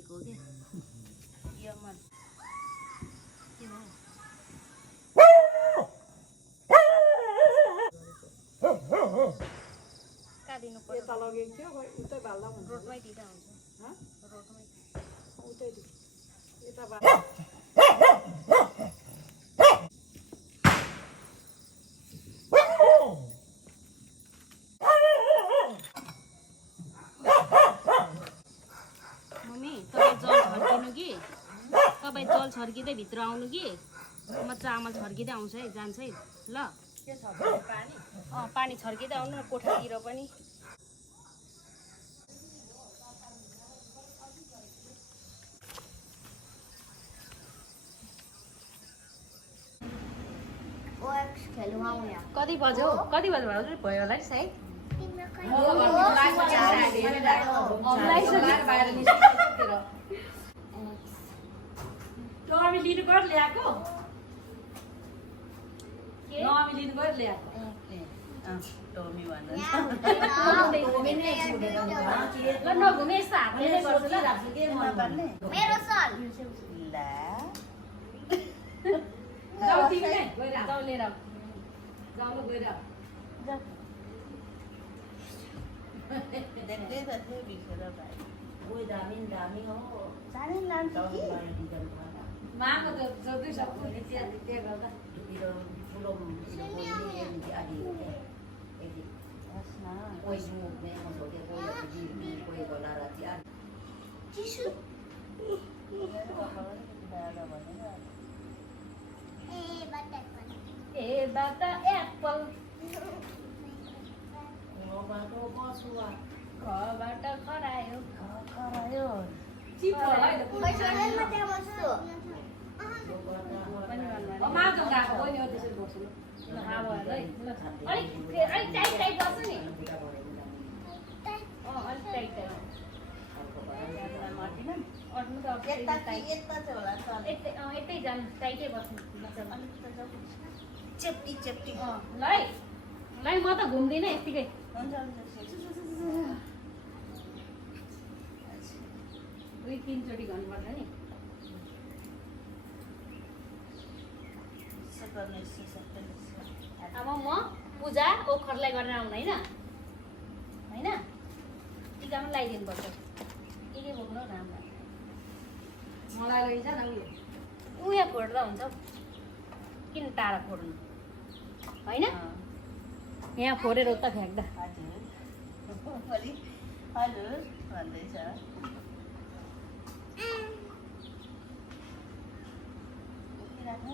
दिएको हो कि यो मन के हो काटिनु पर्यो यता लगेको थियो खोइ उतै बाल्दा हुन्छ रोडमै दिँदा हुन्छ रोडमै उतै यता मम्मी तपाईँ जल छर्किनु कि तपाईँ जल छर्किँदै भित्र आउनु कि म चामल छर्किँदै आउँछ है जान्छ है ल के छ पानी पानी छर्किँदै आउनु न कोठातिर पनि कति बज्यो कति बज्यो भयो होला नि सायद लिनु गएर ल्याएको लिनु गएर ल्याएको टोमी भन्नु ल नघुमे यस्तो हातले गर्छु ल मेरो सल जाऊ तिमी नै गएर जाऊ लिएर जाऊ गएर देख्दै त थियो बिर्सेर भाइ ओइ दामी दामी हो सानै लान्छ कि माको त जति सक्छु त्यहाँ गर्दा ठुलो आदि होस् न कोही सुने मसोके कोही गला राति चिसु ए बाटा एप्पल बाटो बसुवा घरबाट खरायो खरायो चिप्लो है माको गएको कोही हो त्यसरी बस्नु अलिक टाइट टाइट गर्छ नि अलिक टाइट टाइट अट्नु त यता चाहिँ होला यतै जानु टाइटै बस्नु चेप्टी चेप्टी ल है ल म त घुम्दिनँ यत्तिकै हुन्छ दुई तिनचोटि गर्नुपर्छ नि अब म पूजा ओखरलाई गरेर आउनु होइन होइन टिका पनि लगाइदिनु पर्छ के बोक्नु राम्रो मलाई लैजा न उयो फोड्दा हुन्छ किन टाढा फोड्नु होइन यहाँ फोडेर उता फ्याँक्दा हजुर भन्दैछ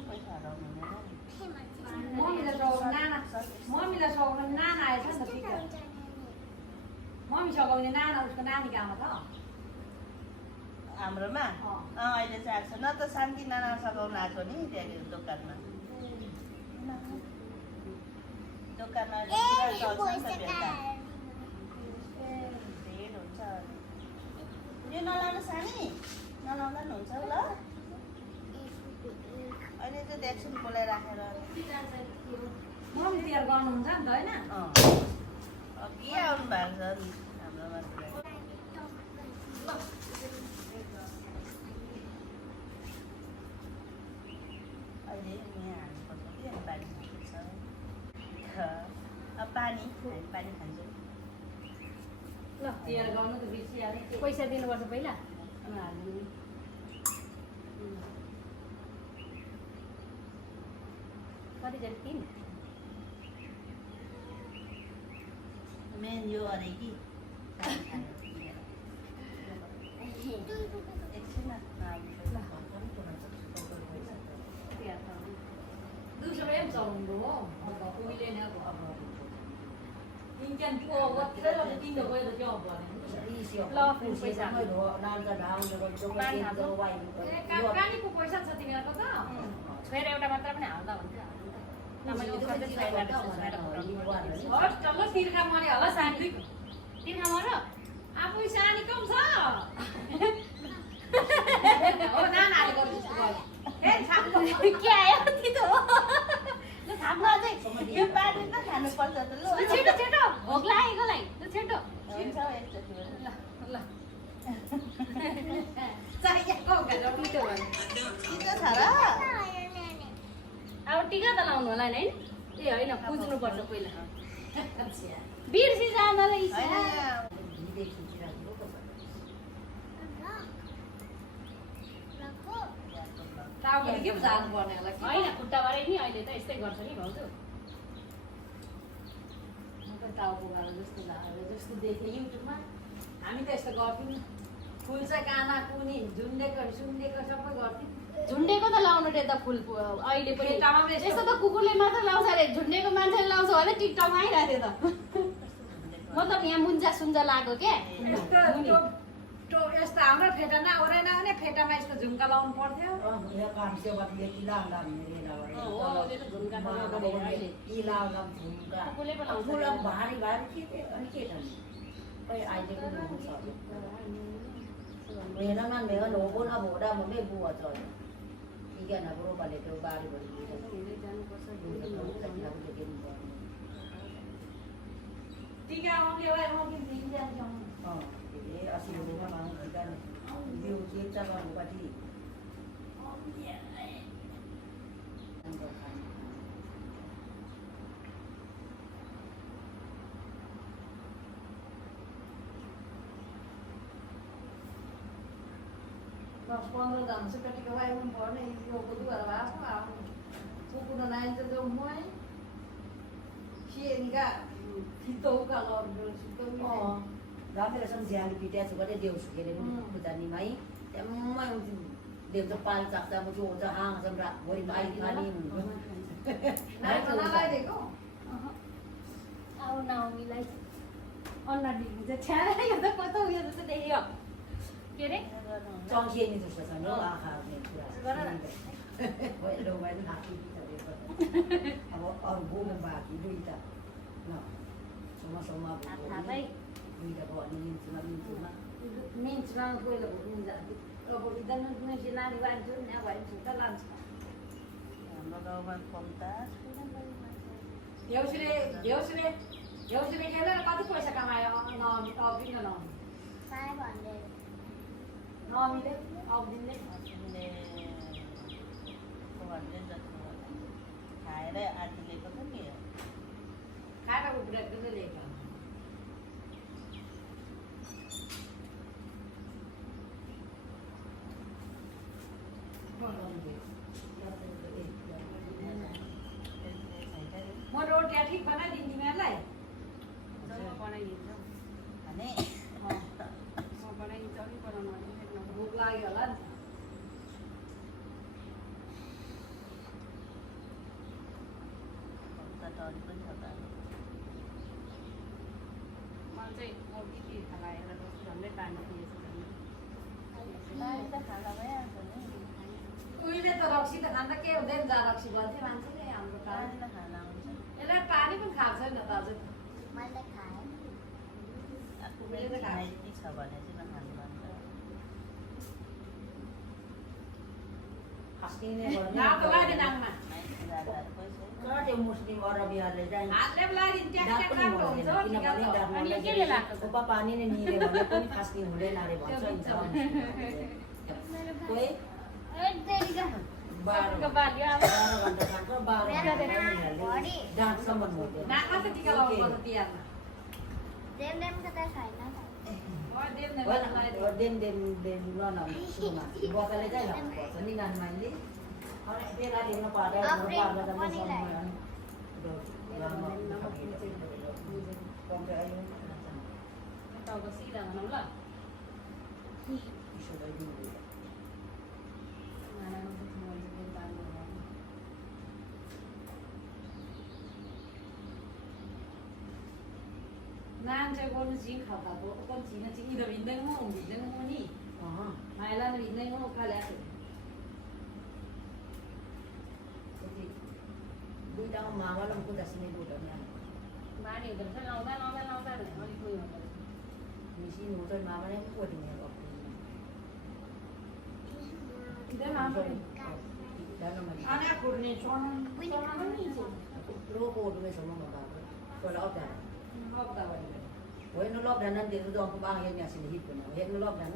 पैसा हराउनु मम्मीलाई सघाउने नाना आएछ नि त टिका मम्मी सघाउने नाना उसको नानीको आमा त हाम्रोमा अहिले चाहिँ आएको छ न त शान्ति नाना सघाउनु आएको नि त्यहाँनिर दोकानमा दोकानमा भिड हुन्छ यो नलाउनु सानी नलाउँदा पनि हुन्छ ल अहिले चाहिँ एकछिन बोलाइराखेर मम्मी तिहार गर्नुहुन्छ नि त होइन अघि आउनु भएको छ नि हाम्रोमा अहिले यहाँ हाल्नुपर्छ कि बारी छ अब पानी पानी खान्छौँ ल तिहार गर्नु त बिर्सिहाल्यो पैसा दिनुपर्छ पहिला अनि हालिदिनु कतिजना 3 मेन यो अरे कि एकछिन दुसरो पनि चलाउनु हो उहिले नै अब इन्डियन पो मात्रै तिम्रो गयो त के अब कानीको पैसा छ तिमीहरूको त छोएर एउटा मात्र पनि हाल्दा हुन्छ चल्लो तिर्खा मरे होला सानी तिर्खा मर आफू सानी कम छ हो नानाले गर्दैछ के आयो तितो थाप्न चाहिँ यो पानी त खानुपर्छ त ल छिटो छिटो भोक लागेकोलाई छिटो हुन्छ एकचोटि ल टिका त लाउनु होला नि हैन ए होइन पुज्नु पर्छ पहिला बिर्सी जाँदाले टाउकोले के जानु पर्ने होला कि होइन खुट्टाबारे नि अहिले त यस्तै गर्छ नि भाउजू म त टाउको गाह्रो जस्तो देखेँ युट्युबमा हामी त यस्तो गर्थ्यौँ फुल चाहिँ काना कुनी झुन्डेको सुन्डेको सबै गर्थ्यौँ झुन्डेको त लाउनु रे त फुल अहिले पनि फेटामा पनि यस्तो त कुकुरले मात्र लाउँछ अरे झुन्डेको मान्छेले लाउँछ भने टिकटकमा आइरहेको थियो त मतलब यहाँ मुन्जा सुन्जा लाग्यो क्या यस्तो हाम्रो फेटा नओरेन भने फेटामा यस्तो झुम्का लाउनु पर्थ्यो यहाँ काम सेवाले किला झुम्का त नगरे अहिले किला झुम्का कुकुरले पो लाउँछ पुरा भारी भारी के अनि के छ खै अहिले पनि हुन्छ मेरा ना मेरा लोगों ना बोड़ा मम्मी बुआ चल ठीक है ना बरो वाले तो बारी बड़ी टिका आउने भए म कि दिन जान्छौँ हां ये असली लोग ना मांग टिका ये उसे चला बाटी दस 15 जना चाहिँ टिका आउनु पर्ने यो दुवार भएको आउनु कुकुर नाइन्छ जो मुई सिएनिका फितौका लड्नु सुतौ रामेर सम्झ्याङ पिट्या छु गरे देउ सुकेले पुतानी माई त्यम्मै देउ त पाल चाक्दा म जो त हाङ सम्रा भरि माई खानी नाइ त नलाइदिएको आउ नाउमीलाई अन्ना दिन्छ छ्या यो त कस्तो उयो जस्तो देखियो के रे चङ्खे नि जस्तो छ नि आँखा ने पुरा भयो लो भयो हाकी अब अरु बोल्नु बाँकी दुईटा न सोमा थाहै दुईटा भयो अनि मिन्चमा मिन्चमा पहिला घुम्नु जान्थ्यो अब इदन नसी नानी बाँच्छु यहाँ भइन्छ त लान्छ हाम्रो गाउँमा कम्ता देउसुरे खेलेर कति पैसा कमायो नवमी अबिन नवमी 500 नवमीले अबिनले खाएर आदि लिएको छ नि खाएर उब्रेको चाहिँ ल्याएको म रोटी ठिक बनाइदिन्छु तिमीहरूलाई बनाइदिन्छ भने म बनाइदिन्छ अलिक बनाउनु भोक लाग्यो होला नि कम्ता टरी पनि छ त मलाई चाहिँ मोटी के खाएर झन्डै पानी पिएछ नानी त खाना भइहाल्छ नि उहिले त रक्सी त खाँदा के हुँदैन जा रक्सी भन्थे मान्छेले हाम्रो पानी नानीलाई खाना हुन्छ यसलाई पानी पनि खाएको छैन त अझै मैले खाएँ आफूले खाएकी छ भने चाहिँ नखानु भन्छ खास्ने नै ना त लाग्दैन नाममा तर त्यो मुस्लिम अरबियाले चाहिँ हातले पनि लाग्दैन ट्याक ट्याक राम्रो हुन्छ हो टिका त अनि यो केले लाग्छ त सोपा पानी नै निले भने पनि खास्ने हुँदैन अरे भन्छ कोही सबैको बाल्यो अब 12 घण्टा खान्छ 12 घण्टा दाँतसम्म हुँदैन नाकमा त टिका लगाउनु पर्छ तिहारमा देम कता छैन देन रन सुरुमा बकाले चाहिँ लाउनुपर्छ नि नानीमाइले अनि बेला लिनु पर्दा टाउको सिधा भनौँ ल नान चाहिँ गर्नु चाहिँ खाताको कम छिन चाहिँ इधर भिन्दैन म नि माइला भिन्दैन म खाले दुईटामा मामालाई पनि कुदास्ने बोटमा बानी हुँदो रहेछ लाउँदा अलिक उयो हुँदो रहेछ मिसिन हुन्छ मामाले पनि कोटिने आना खुर्ने रोको ओटुमेसम्म मगाएको पहिला अप्ठ्यारो हप्ता भयो होइन लकडाउन दिनु दमको बाङ हेर्ने आसिले हिट भन्नु हेर्नु लकडाउन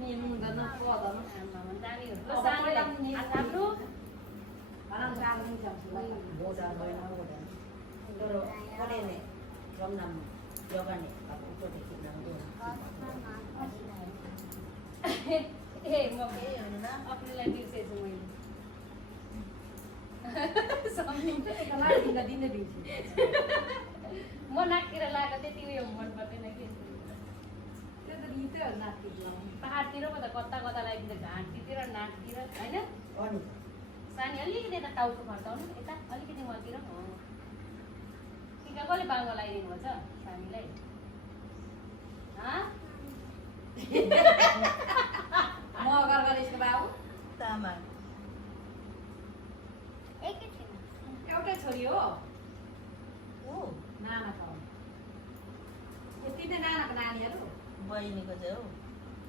मेनु हुँदैन पढ्दैन दामी हुन्छ आफ्नो भनौँ जाँदा पनि जाउँछु बोजा गएन बोजा तर कसले जम्नाम जगाने अब उपदेखि नाम ए म आफ्नैलाई बिर्सेछु मैले सम्झिन्छ लाइदिँदा दिँदै दिन्छु म नाकतिर लगाएको त्यति उयो मन पर्दैन कि त्यो त गीतै हो नाटक लाउनु पाहाडतिर पो त कता कता लगाइदिन्छ घाँटीतिर नाकतिर होइन अनि सानी अलिकति यता टाउको फर्काउनु यता अलिकति मतिर टिका कसले बाङ्गो लगाइदिनु भन्छ सानीलाई म अगर गरेको बाबु तामाङ एकैछिन एउटै छोरी हो ऊ नानाको यति नै नानाको नानीहरू बहिनीको चाहिँ हो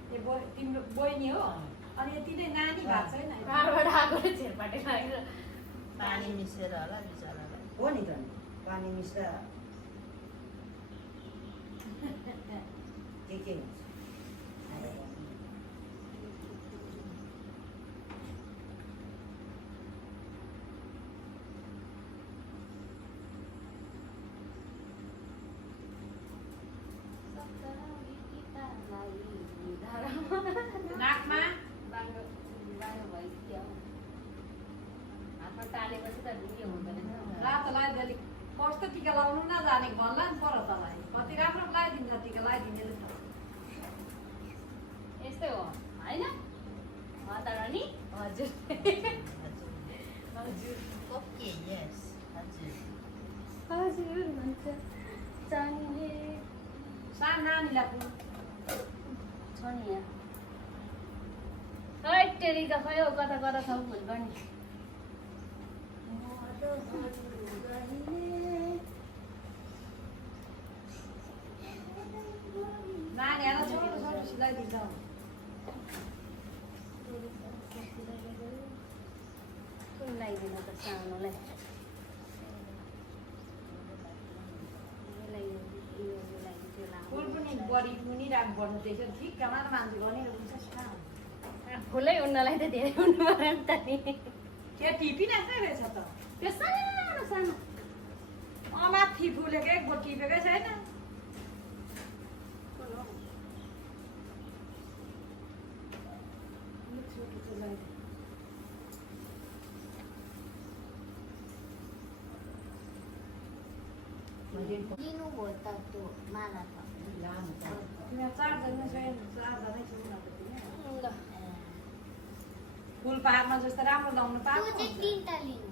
त्यो तिम्रो बहिनी हो अनि यति नै नानी भएको छैन पाहाडबाट आएको छेरपाटे लागेर पानी मिसेर होला बिचरालाई हो नि त पानी मिस्दा के हुन्छ नाकमा बाङ्गो भइसक्यो हातमा टालेपछि त ढुङ्गे हुँदैन रातो लगाइदियो अलिक कस्तो टिका लाउनु नजानेको भन्ला नि पर तँलाई कति राम्रो लगाइदिन्छ टिका लगाइदिने त यस्तै हो होइन त रानी हजुर हजुर ओके यस हजुर हजुर भन्छ चानीले सानो नानीलाई छ नि यहाँ है टेरिका खै हो कता कता छ भुल पनि नानीहरूलाई छोटो छोटो सिलाइदिन्छ कुन लगाइदिनु त सानोलाई फुल पनि बढी पनि राख्नुपर्छ त्यसो ठिक कमाएर मान्छे गर्ने हुन्छ फुलै उन्नलाई त धेरै उन्नु पऱ्यो नि त नि त्यो टिपिरहेकै रहेछ त त्यो सानो सानो माथि फुलेको एक बोट टिपेकै छैन दिनुभयो त त्यो माला त चारजना छैन चारजनै छौँ न त तिमी। ल फुल पार्न जस्तो राम्रो लाउनु त्यो पाएको चाहिँ तिनवटा लिनु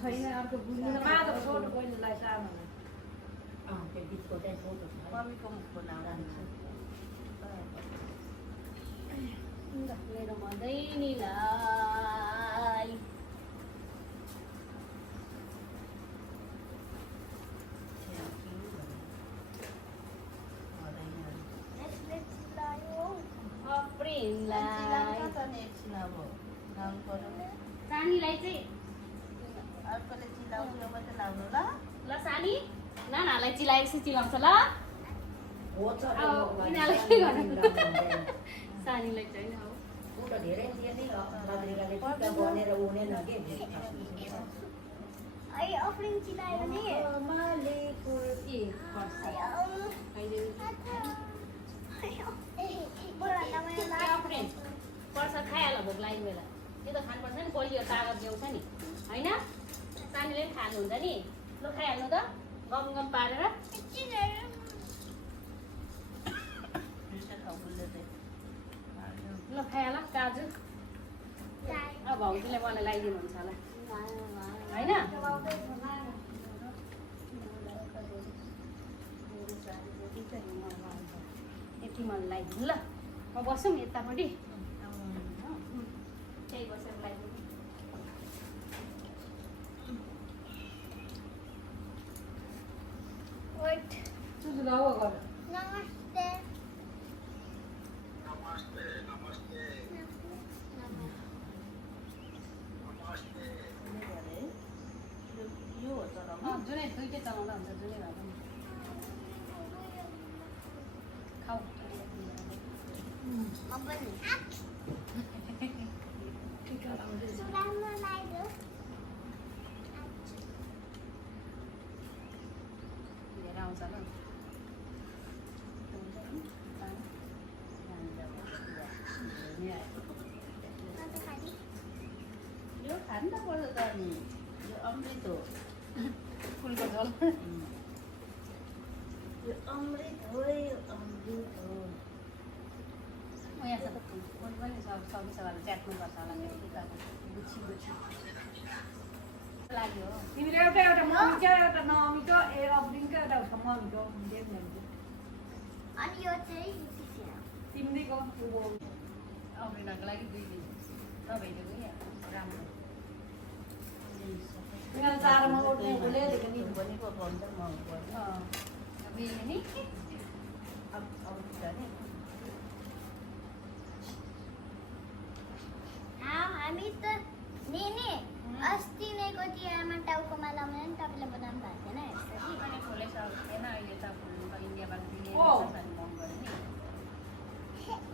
छैन अर्को बुझ्नु माधव छोटो बहिनीलाई सानोलाई त्यो बिचको चाहिँ छोटो छ मम्मीको मुख बनाउँदा मेरो मदैनीलाई यसले चिल्लायो अप्रिललाई अर्कोले सानीलाई चाहिँ चिलाउने मात्रै लाउनु ल ल सानी नानाहरूलाई चिलाएपछि चिलाउँछ ल हो छ यिनीहरूलाई के गर्नु सानीलाई चाहिँ हो ऊ त धेरै दिए नि बद्रिकाले टिका बनेर उनेन के अहिले अफ्रिङ चिल्लायो नि मालेको के खर्च प्रसाद खाइहाल भोक लाग्ने बेला त्यो त खानुपर्छ नि बलियो तागत ल्याउँछ नि होइन सानीले पनि खानुहुन्छ नि ल खाइहाल्नु त गम गम पारेर ल खाइहाल काजु अब भाउजूले मलाई लगाइदिनुहुन्छ होला होइन यति मन लगाइदिनु ल म बसौँ यतापट्टि त्यही बसेर लगाइदिनु वेट सुझु लाउ गर नमस्ते यो हो तर जुनै दुइटै चलाउँदा हुन्छ जुनै भए पनि खाऊ म पनि राम्रो लाग्यो लिएर आउँछ ल अन्त खाली यो खानु त पर्छ त अनि यो अमृत हो फुलको झोल यो अमृत हो यो अमृत हो यहाँ छ त फुल पनि सब्जी सब्जीहरू च्याट्नुपर्छ होला मेरो खुट्टाको गुच्छी लाग्यो हो तिमीले एउटा मम्मीको एउटा नमिको अब्रिङको एउटा मम्मीको देऊ न अनि यो चाहिँ पिसिया तिमीको अम्रिनाको लागि 2 दिन तपाईँले पनि राम्रो तिमीले चारमा उठ्ने भुलेदेखि नि पनि पकाउँछ म बिर्यानी अब जाने हामी त नेने अस्ति नैको तिहारमा टाउकोमा लाउने नि तपाईँले बनाउनु भएको थिएन यसरी अनि फुलै सक्दैन अहिले त फुल त इन्डियाबाट दिने ओ। महँगो नि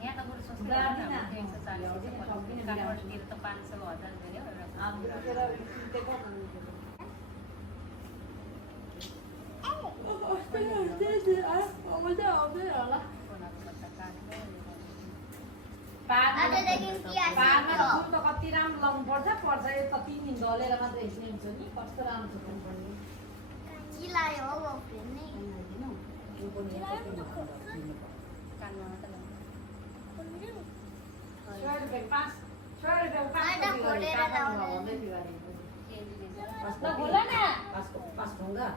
यहाँ त बरु सस्तो जाँदिन। 140 काठमाडौँतिर त 500 1000 गऱ्यो आजदेखि तिहार त कति राम्रो लाउनु पर्छ यो त 3 दिन ढलेर मात्रै हिँड्छ नि कस्तो राम्रो छ पनि चिलायो हो फ्रेन्ड नै कानमा मात्र पास ढुङ्गा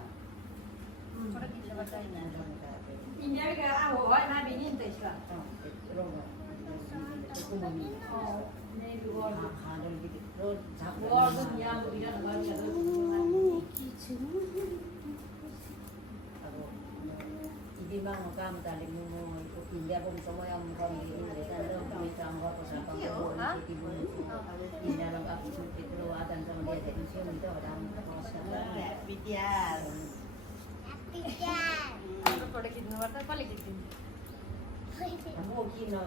इन्डिया गएर हो है माबी नि त यसमा Ibang काम tali mo India kung semua yang kami ini kan kami tambah persiapan India lang ako itu ada sama dia jadi sih itu ada विद्या फोटो खिच्नुपर्छ कसले खिचिदिन्छ kamu kino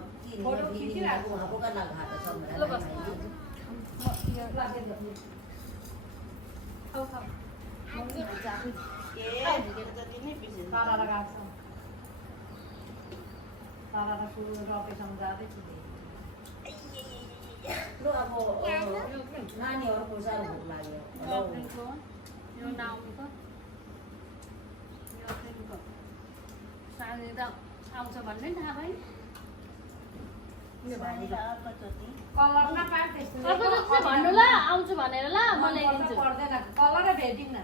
ini aku kan lagi ada sama ल बस यो लाग्यो खाऊ खाऊ ए भुटेर जति नै पिसिन्छ सारा लगाएको छ सारा फुल रोपेसँग जाँदैछु lu aku nani orang pusat buat lagi अप्रिलको यो नाउमीको यो अप्रिलको सानो त आउँछ भन्ने नि थाहा भयो अर्कोचोटि कलरमा पाए त्यस्तो अर्को जस्तो भन्नु ल आउँछु भनेर ल म ल्याइदिन्छु पर्दैन कलरै भेटिन्न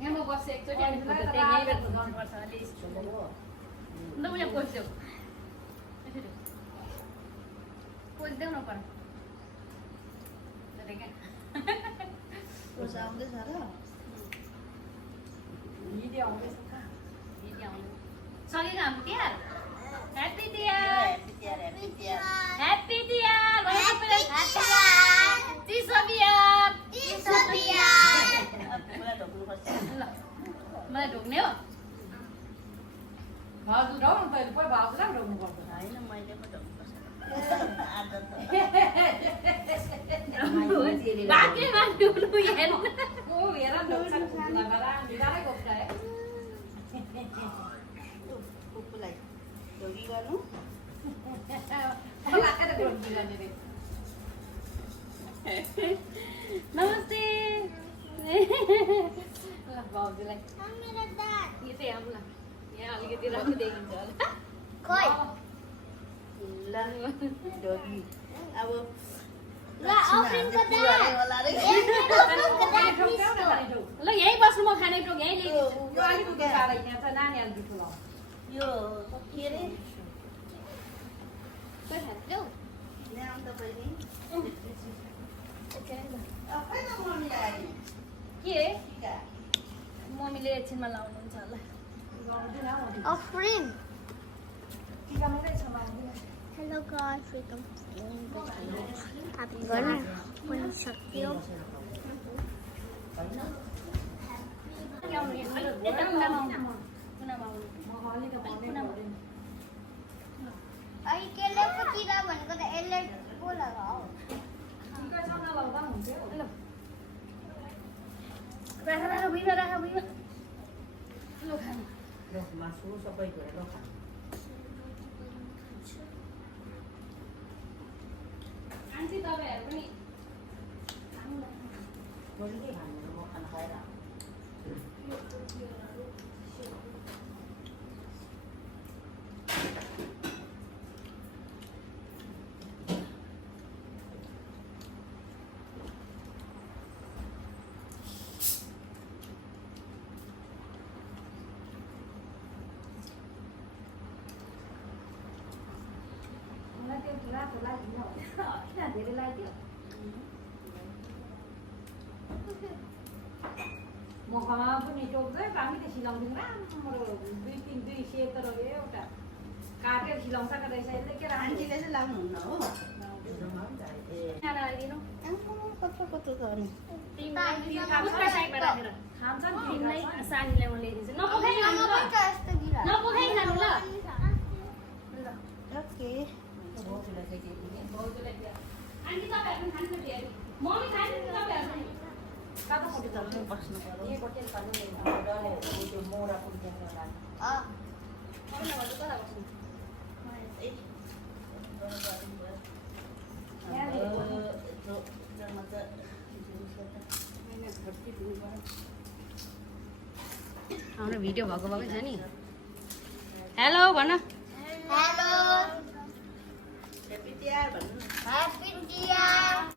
यहाँ म बस्छु एकचोटि अनि फोटो त्यही यहीँबाट खिच्नुपर्छ अलि अन्त उसले पोस्देऊ यसरी पोस्देऊ न पर क्या पैसा आउँदैछ र हिँडी आउँदैछ दिदी आउनु सकेको हाम्रो तिहार ह्याप्पी तिहार ह्याप्पी तिहार चिसो बिहार पुरा ढोक्नुपर्छ ल मलाई ढोक्ने हो हजुर ढौ न तैँले पै भाउजूलाई ढोग्नु पर्छ होइन मैले पो ढोक्नुपर्छ आदत त बाँके बाँके हुनु हेर्नु ओ हेर न ढोग्छ बिगारै गोप्छ कुकुरलाई ढोगी गर्नु लागेर ढोग्नु गर्ने रे नमस्ते ल भाउजूलाई मेरो दाँत यो चाहिँ आउँ ल यहाँ अलिकति राम्रो देखिन्छ होला खोइ ल ढोगी अब ल अफ्रिनको दाँत होला रे अफ्रिनको दाँत मिस्नु ल यहीँ बस्नु म खाने टोक यहीँ ल्याइदिन्छु यो अलिकति साह्रै यहाँ चाहिँ नानीहरू दुःख लाउँछ यो के अरे खोइ खान्छौ ल्याउनु त बहिनी खै त मम्मी आयो के मम्मीले एकछिनमा लाउनुहुन्छ होला अफ्रिन टिका मात्रै छ लाउँदैन हेलो गाइस वेलकम आप गर्न पनि सक्यो अहिले त भन्दै पर्दैन अहिले केले पो चिरा भनेको त यसले पो लगाऊ लाउँदा पनि हुन्थ्यो ल राख भुइँमा राख भुइँमा ल खानु ल मासु सबै कुरा ल खानु आन्टी तपाईँहरू पनि खानु न मैले के खानु म खाना खाएर मलाई त्यो रातो लाग्दैन किन धेरै लाग्यो मखमा पनि टोक्दै हामी त सिलाउँथ्यौँ राम्रो दुई सेतर एउटा काटेर सिलाउँछ रहेछ यसले के आन्टीले चाहिँ लाउनुहुन्न हो खाना दिनु कत्रो कत्रो त अनि उसलाई साइडमा राखेर खान्छ नि तिमीलाई सानीलाई म ल्याइदिन्छु नपुखाइ खानु ल नपुखाइ खानु ल ओके भाउजूलाई चाहिँ के दिने भाउजूलाई दियो आन्टी तपाईँहरू पनि खानु नि मम्मी खानु नि तपाईँहरू पनि कता त्यो त पनि बस्नु पर्यो के होटेल खानु नि डले त्यो मोरा पुग्दैन होला मम्मी भन्नु कता बस्नु हाम्रो भिडियो भएको भएकै छ नि हेलो भन हेलो हेप्पी तिहार भन्नु ह्याप्पी न्यू इयर